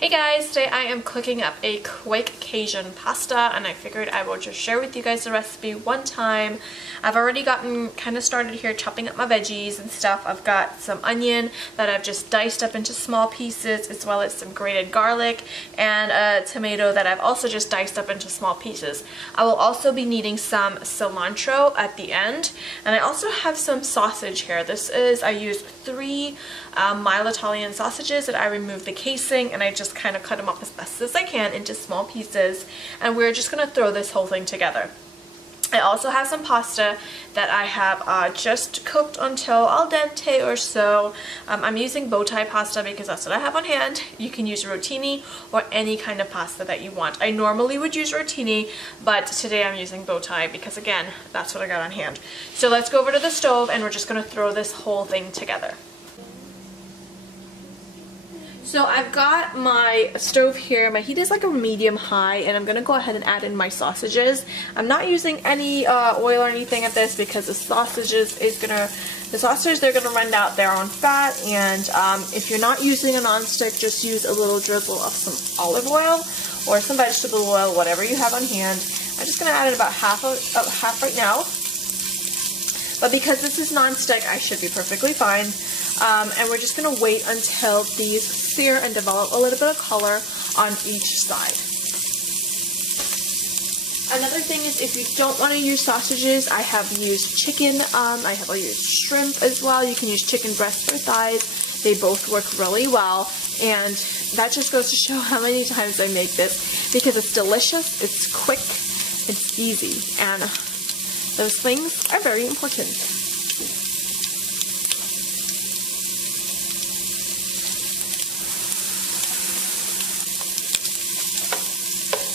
Hey guys, today I am cooking up a quick Cajun pasta and I figured I will just share with you guys the recipe one time. I've already gotten kind of started here chopping up my veggies and stuff. I've got some onion that I've just diced up into small pieces, as well as some grated garlic and a tomato that I've also just diced up into small pieces. I will also be needing some cilantro at the end, and I also have some sausage here. I used 3 mild Italian sausages that I removed the casing and I just kind of cut them up as best as I can into small pieces, and we're just going to throw this whole thing together. I also have some pasta that I have just cooked until al dente or so. I'm using bow tie pasta because that's what I have on hand. You can use rotini or any kind of pasta that you want. I normally would use rotini, but today I'm using bow tie because, again, that's what I got on hand. So let's go over to the stove and we're just going to throw this whole thing together. So I've got my stove here. My heat is like a medium high, and I'm gonna go ahead and add in my sausages. I'm not using any oil or anything at this because the sausages they're gonna run out their own fat. And if you're not using a nonstick, just use a little drizzle of some olive oil or some vegetable oil, whatever you have on hand. I'm just gonna add in about half right now. But because this is nonstick, I should be perfectly fine. And we're just going to wait until these sear and develop a little bit of color on each side. Another thing is, if you don't want to use sausages, I have used chicken. I have used shrimp as well. You can use chicken breasts or thighs. They both work really well. And that just goes to show how many times I make this, because it's delicious, it's quick, it's easy, and those things are very important.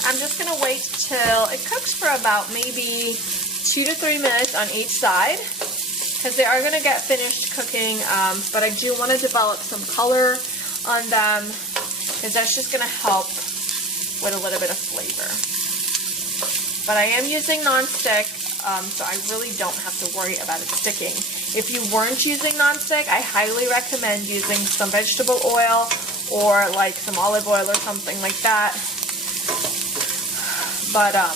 I'm just going to wait till it cooks for about maybe 2 to 3 minutes on each side, because they are going to get finished cooking, but I do want to develop some color on them, because that's just going to help with a little bit of flavor. But I am using nonstick, so I really don't have to worry about it sticking. If you weren't using nonstick, I highly recommend using some vegetable oil or like some olive oil or something like that. But, yeah.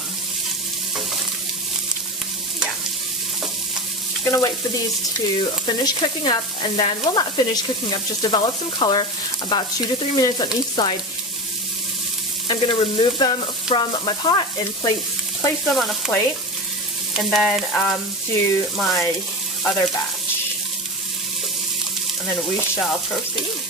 Gonna wait for these to finish cooking up, and then, well, not finish cooking up, just develop some color, about 2 to 3 minutes on each side. I'm gonna remove them from my pot and place them on a plate, and then do my other batch. And then we shall proceed.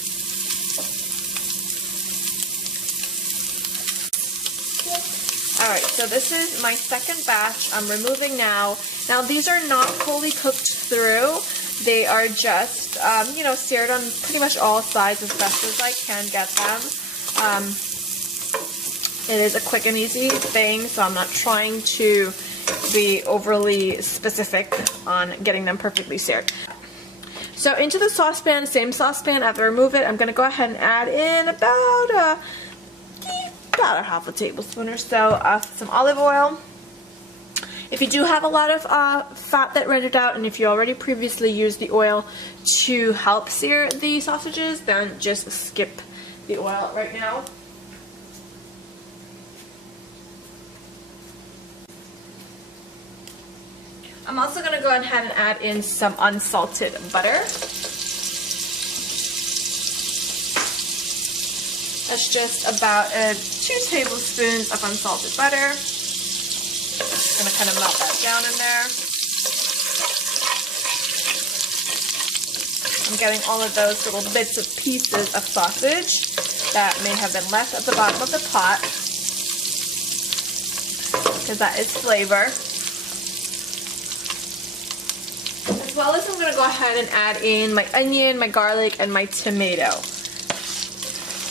Alright, so this is my second batch. I'm removing now. Now, these are not fully cooked through. They are just, seared on pretty much all sides as best as I can get them. It is a quick and easy thing, so I'm not trying to be overly specific on getting them perfectly seared. So into the saucepan, same saucepan, after I remove it, I'm going to go ahead and add in about a half a tablespoon or so of some olive oil. If you do have a lot of fat that rendered out, and if you already previously used the oil to help sear the sausages, then just skip the oil right now. I'm also going to go ahead and add in some unsalted butter. That's just about 2 tablespoons of unsalted butter. Just going to kind of melt that down in there. I'm getting all of those little bits of pieces of sausage that may have been left at the bottom of the pot, because that is flavor. As well as, I'm going to go ahead and add in my onion, my garlic, and my tomato.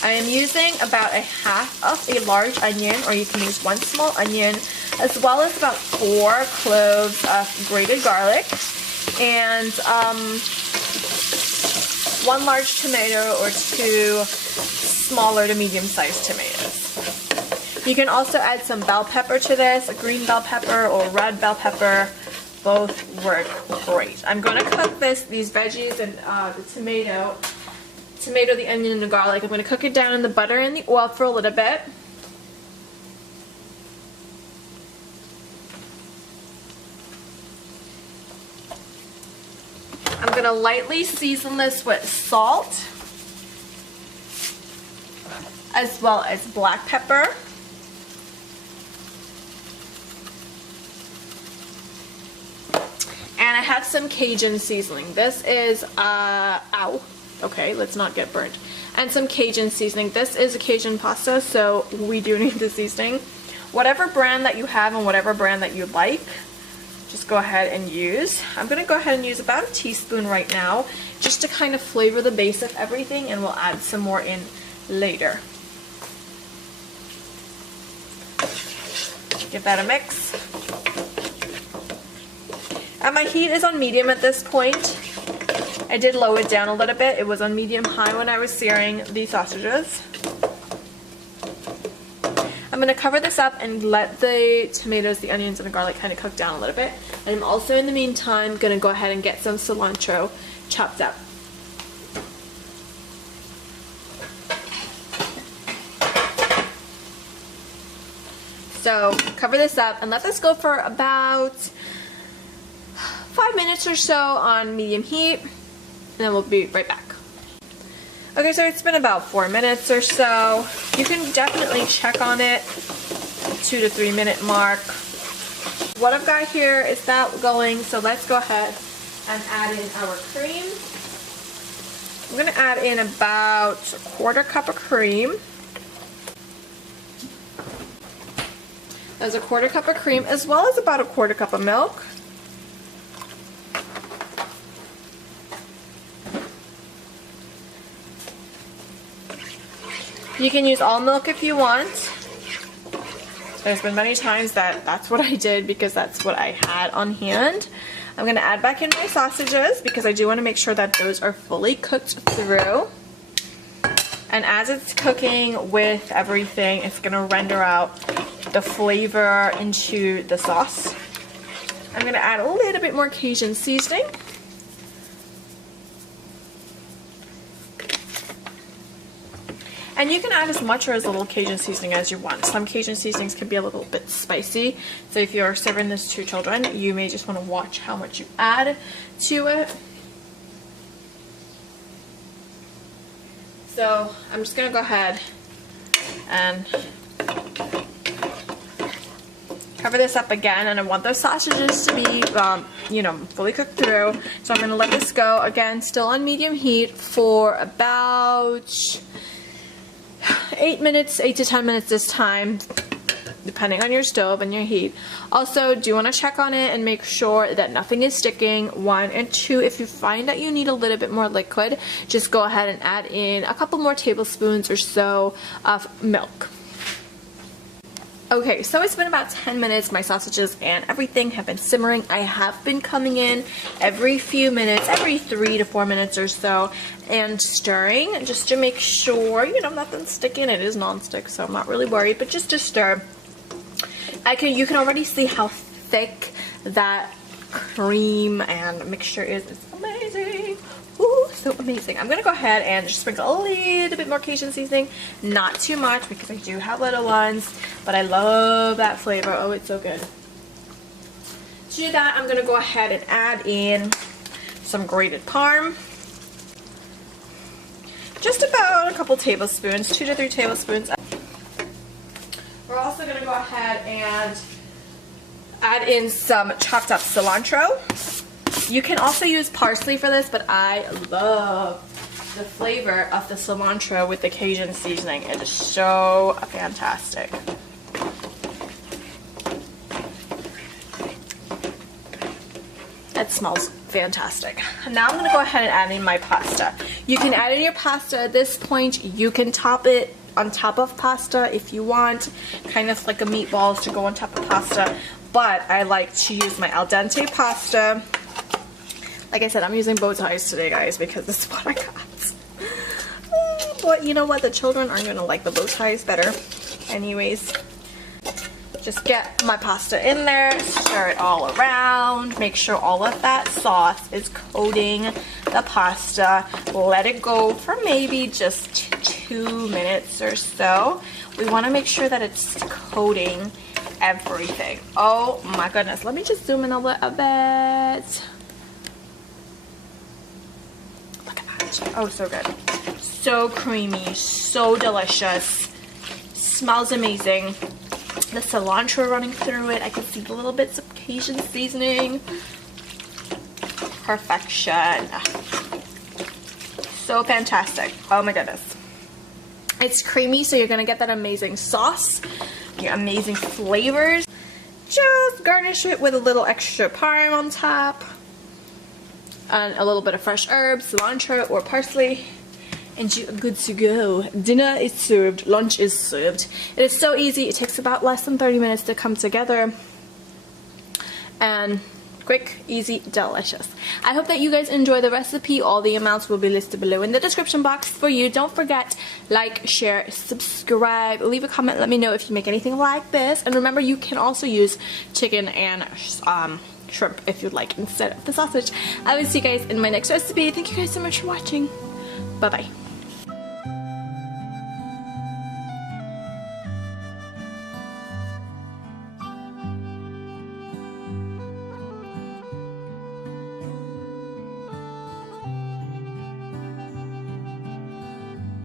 I am using about a half of a large onion, or you can use 1 small onion, as well as about 4 cloves of grated garlic, and 1 large tomato or 2 smaller to medium-sized tomatoes. You can also add some bell pepper to this, a green bell pepper or red bell pepper. Both work great. I'm going to cook these veggies and the tomato tomato, the onion, and the garlic. I'm going to cook it down in the butter and the oil for a little bit. I'm going to lightly season this with salt, as well as black pepper. And I have some Cajun seasoning. This is, okay, let's not get burnt. And some Cajun seasoning. This is a Cajun pasta, so we do need the seasoning. Whatever brand that you have and whatever brand that you like, just go ahead and use. I'm going to go ahead and use about a teaspoon right now, just to kind of flavor the base of everything, and we'll add some more in later. Give that a mix. And my heat is on medium at this point. I did lower it down a little bit. It was on medium-high when I was searing the sausages. I'm going to cover this up and let the tomatoes, the onions, and the garlic kind of cook down a little bit. And I'm also, in the meantime, going to go ahead and get some cilantro chopped up. So cover this up and let this go for about 5 minutes or so on medium heat, and then we'll be right back. Okay, so it's been about 4 minutes or so. You can definitely check on it, 2 to 3 minute mark. What I've got here is that going, so let's go ahead and add in our cream. I'm going to add in about 1/4 cup of cream. There's 1/4 cup of cream, as well as about 1/4 cup of milk. You can use all milk if you want. There's been many times that that's what I did because that's what I had on hand. I'm going to add back in my sausages because I do want to make sure that those are fully cooked through. And as it's cooking with everything, it's going to render out the flavor into the sauce. I'm going to add a little bit more Cajun seasoning. And you can add as much or as little Cajun seasoning as you want. Some Cajun seasonings can be a little bit spicy. So if you're serving this to children, you may just want to watch how much you add to it. So I'm just going to go ahead and cover this up again, and I want those sausages to be, fully cooked through. So I'm going to let this go, again, still on medium heat for about 8 to 10 minutes this time, depending on your stove and your heat. Also, do you want to check on it and make sure that nothing is sticking, 1, and 2, if you find that you need a little bit more liquid, just go ahead and add in a couple more tablespoons or so of milk. Okay, so it's been about 10 minutes. My sausages and everything have been simmering. I have been coming in every few minutes, every 3 to 4 minutes or so, and stirring just to make sure, nothing's sticking. It is non-stick, so I'm not really worried, but just to stir. You can already see how thick that cream and mixture is. It's amazing. Ooh, so amazing. I'm going to go ahead and just sprinkle a little bit more Cajun seasoning. Not too much because I do have little ones, but I love that flavor. Oh, it's so good. To do that, I'm going to go ahead and add in some grated parm. Just about a couple tablespoons, 2 to 3 tablespoons. We're also going to go ahead and add in some chopped up cilantro. You can also use parsley for this, but I love the flavor of the cilantro with the Cajun seasoning. It is so fantastic. That smells fantastic. Now I'm going to go ahead and add in my pasta. You can add in your pasta at this point. You can top it on top of pasta if you want, kind of like a meatballs to go on top of pasta, but I like to use my al dente pasta. Like I said, I'm using bow ties today, guys, because this is what I got. But you know what? The children are going to like the bow ties better. Anyways, just just get my pasta in there, stir it all around, make sure all of that sauce is coating the pasta. Let it go for maybe just 2 minutes or so. We want to make sure that it's coating everything. Oh my goodness, let me just zoom in a little bit. Look at that. Oh, so good. So creamy, so delicious. Smells amazing. The cilantro running through it. I can see the little bits of Cajun seasoning. Perfection. So fantastic. Oh my goodness. It's creamy, so you're gonna get that amazing sauce, your amazing flavors. Just garnish it with a little extra parm on top and a little bit of fresh herbs, cilantro or parsley, and you're good to go. Dinner is served, lunch is served. It is so easy. It takes about less than 30 minutes to come together, and quick, easy, delicious. I hope that you guys enjoy the recipe. All the amounts will be listed below in the description box for you. Don't forget, like, share, subscribe, leave a comment, let me know if you make anything like this, and remember, you can also use chicken and shrimp if you'd like instead of the sausage. I will see you guys in my next recipe. Thank you guys so much for watching. Bye bye.